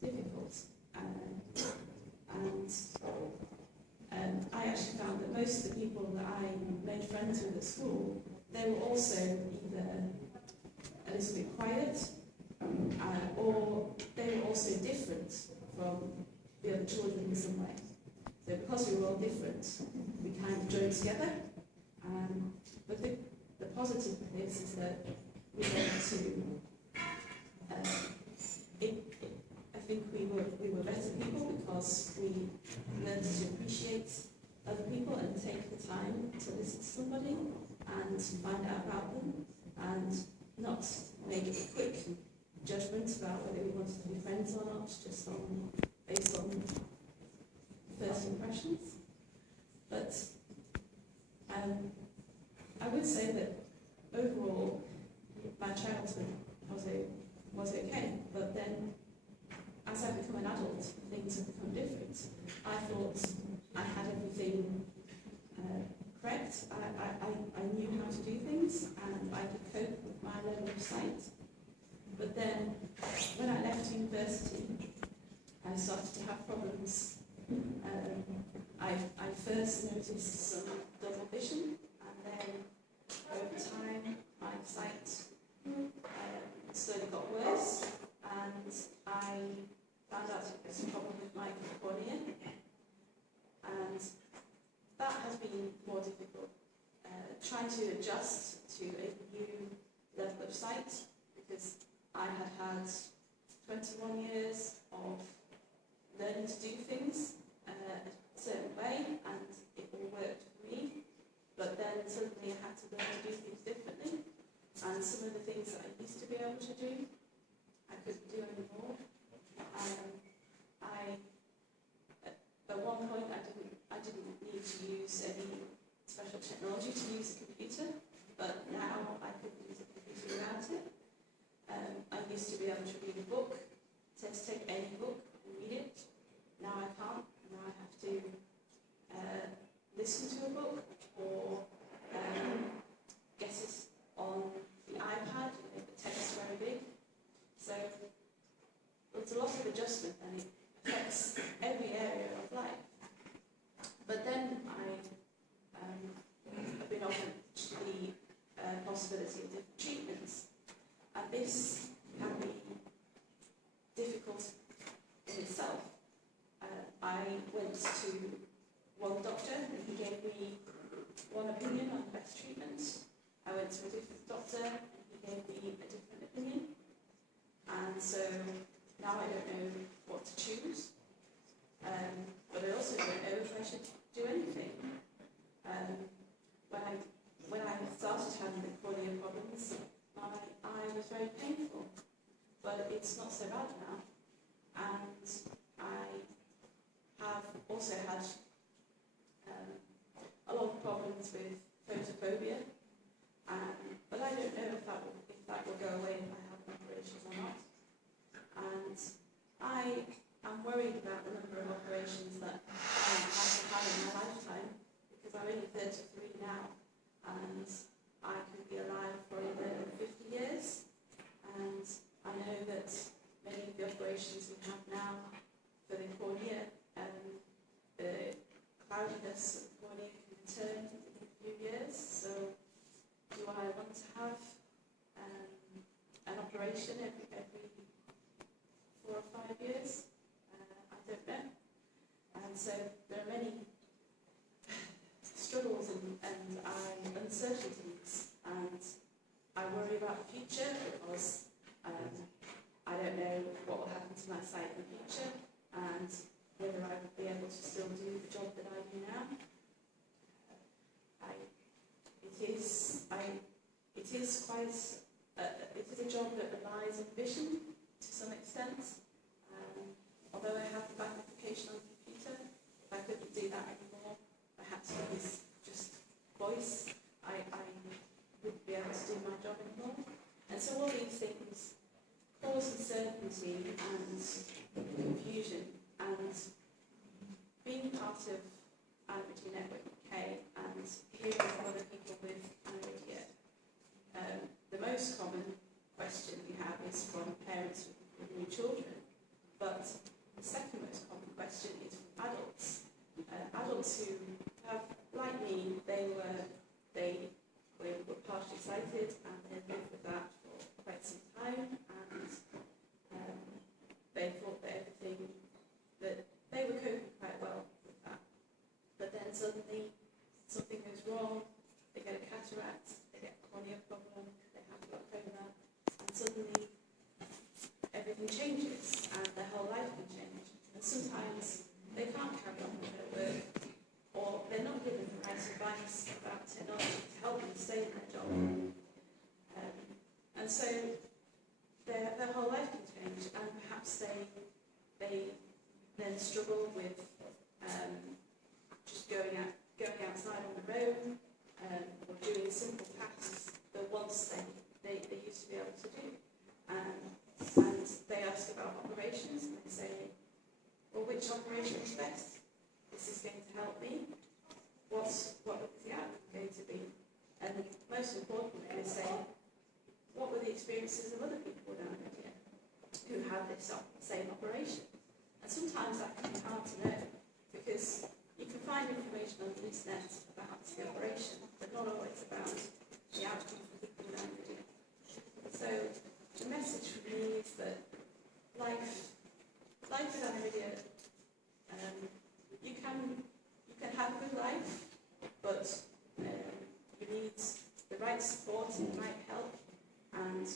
difficult. And I actually found that most of the people that I made friends with at school, they were also either a little bit quiet, or they were also different from the other children in some way. So because we were all different, we kind of joined together. But the positive of this is that we learned to, I think we were better people because we learned to appreciate other people and take the time to listen to somebody and find out about them and not make a quick judgment about whether we wanted to be friends or not, just based on first impressions. But I would say that overall my childhood was okay, but then as I become an adult, things have become different. I thought I had everything correct. I knew how to do things and I could cope with my level of sight. But then when I left university, I started to have problems. I first noticed some double vision, and then over time my sight slowly got worse, and I found out it was a problem with my cornea, and that has been more difficult. Trying to adjust to a new level of sight, because I had 21 years of learning to do things a certain way, and it all worked for me. But then suddenly I had to learn to do things differently, and some of the things that I used to be able to do, I couldn't do anymore. At one point, I didn't need to use any special technology to use a computer, but now I could use a computer without it. I used to be able to read a book, just take any book and read it. Now I can't. Now I have to listen to a book or get it on the iPad if the text is very big. So it's a lot of adjustment and it affects every area of life. But then I've been offered the possibility of different treatments. And this can be difficult in itself. I went to one doctor and he gave me one opinion on the best treatment. I went to a different doctor and he gave me a different opinion. And so now I don't know what to choose. But I also don't know if I should do anything. When I started having the cornea problems, my eye was very painful, but it's not so bad now. And I have also had a lot of problems with photophobia, but I don't know if that will go away if I have an operation or not. And I am worried about the number of operations that I have to have in my lifetime, because I'm only 33 now, and I could be alive for another 50 years. And I know that many of the operations we have now for the cornea, the cloudiness of the cornea can return in a few years. So do I want to have an operation every 4 or 5 years? I don't know. And so there are many struggles and uncertainties, and I worry about the future because I don't know what will happen to my sight in the future and whether I will be able to still do the job that I do now. It is a job that relies on vision to some extent. Although I have the magnification on the computer, if I couldn't do that anymore, I had to use just voice, I wouldn't be able to do my job anymore. And so all these things cause uncertainty and confusion. And being part of Anonymity Network UK and hearing from other people with anonymity, the most common question we have is from parents with new children. and sometimes they can't carry on with their work, or they're not given the right advice about technology to help them stay in their job. And so their whole life can change, and perhaps they then struggle with just going outside on their own, or doing simple tasks that once they used to be able to do. And they ask about operations, and they say, well, which operation is best? This is going to help me. What is the outcome going to be? And most importantly, they say, what were the experiences of other people down here who had this same operation? And sometimes that can be hard to know, because you can find information on the internet about the operation, but not always about the outcome for people down here. So the message for me is that life with Aniridia, you can have a good life, but you need the right support and the right help, and